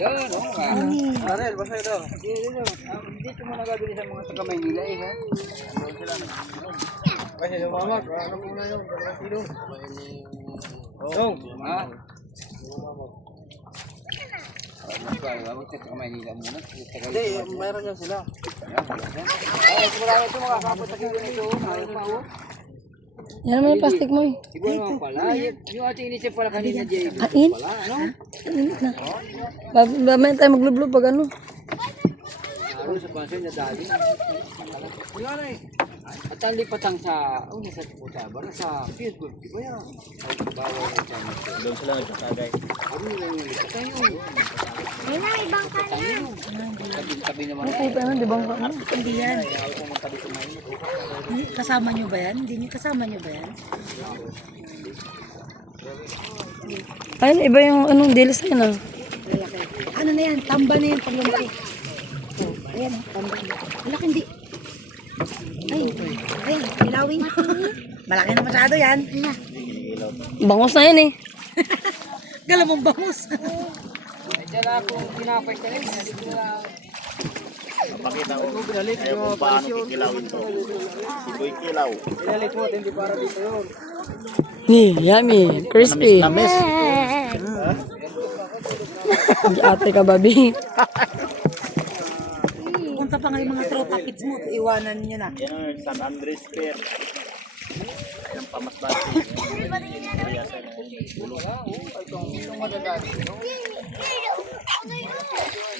Yan, oo nga. Arel, basta ito. Dito mo nagabili sa mga taga Maynila eh, ha? Kasi yung mama, ano muna yung 2 kilo? Oo, ha? Hindi, mayroon yan sila. Ay, sigurado ito mga kapot sa kilo nito. Yan naman yung plastic mo eh. Siguro naman pala. Yung ating inisip pala kanina, Jay. Kain? Pala, ano? Init na. Mamaya tayo maglublob pag ano. Laro sa pansin na dali. Yung ano eh. At ang lipatang sa, nasa Putabara, sa field, di ba yan? Ay, bawal na dyan. Doon sila nagsasagay. Ano yung lipatang yun? May na, ibang ka na. Tabi naman. Ano tayo pa yun, di ba? Hindi yan. Kasama nyo ba yan? Hindi nyo kasama nyo ba yan? Ayun, iba yung anong dilis na yun ah. Ano na yan? Tamba na yan pag lumaki. Oh, ayan, tamba na. Malaki hindi. Ay, ayan, ilawin. Malaki na masyado yan. Bangos na yan eh. Gala mong bangus. Diyan na akong pinapay ka rin. Dito na. Pakita ko. Ayaw kung paano kikilawin to. Si Boy Kilaw. Pinalit mo, hindi para dito yun. Yummy, crispy. Namis. Ate ka, babi. Punta pa nga yung mga tropa kids mo. Iwanan nyo na. Yan ang San Andres Fair. Yan pamasbati.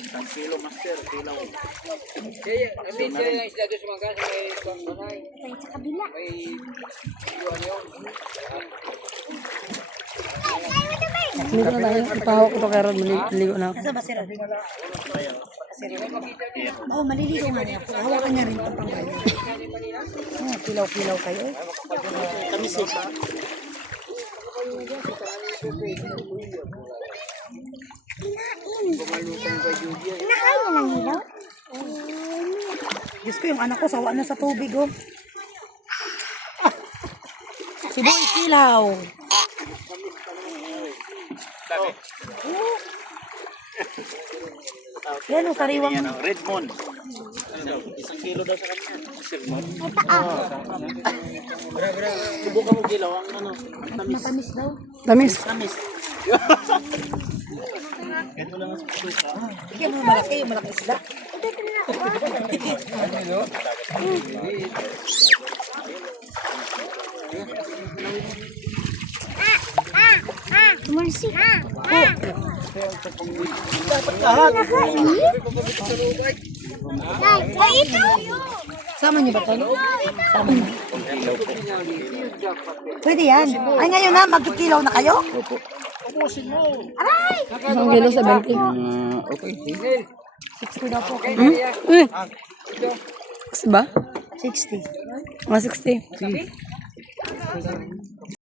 Isang kilo master. Kilaw. Kaya, amin sila yung isla doon sa mga kasi may banay. Sa kabila. May iwan yun. Ligo na tayo. Ipahawak ko to kaya maligo na ako. Nasa ba si Rod? Oo, maliligo nga niya. Hawakan niya rin itong pangganyan. Oh, kilaw-kilaw kayo. Tamis eh. Nakain na lang nila. Diyos ko, yung anak ko sawa na sa tubig, oh. Si Boy Kilaw. Yan, oh, sariwang. Yan ang Red Moon. Isang kilo daw sa kanya. Red Moon. Subukan mo Kilaw ang ano. Ang tamis. Matamis daw. Tamis. Tamis. Ito lang ang suka. Yan, oh, malaki, malaki isda. Mercy. Ay, ito. Sama niyo ba ito? Sama niyo. Pwede yan. Ay, ngayon na, magkikilaw na kayo? Isang kilo sa 20. Okay. 60 daw po. Kasi ba? 60. Mga 60.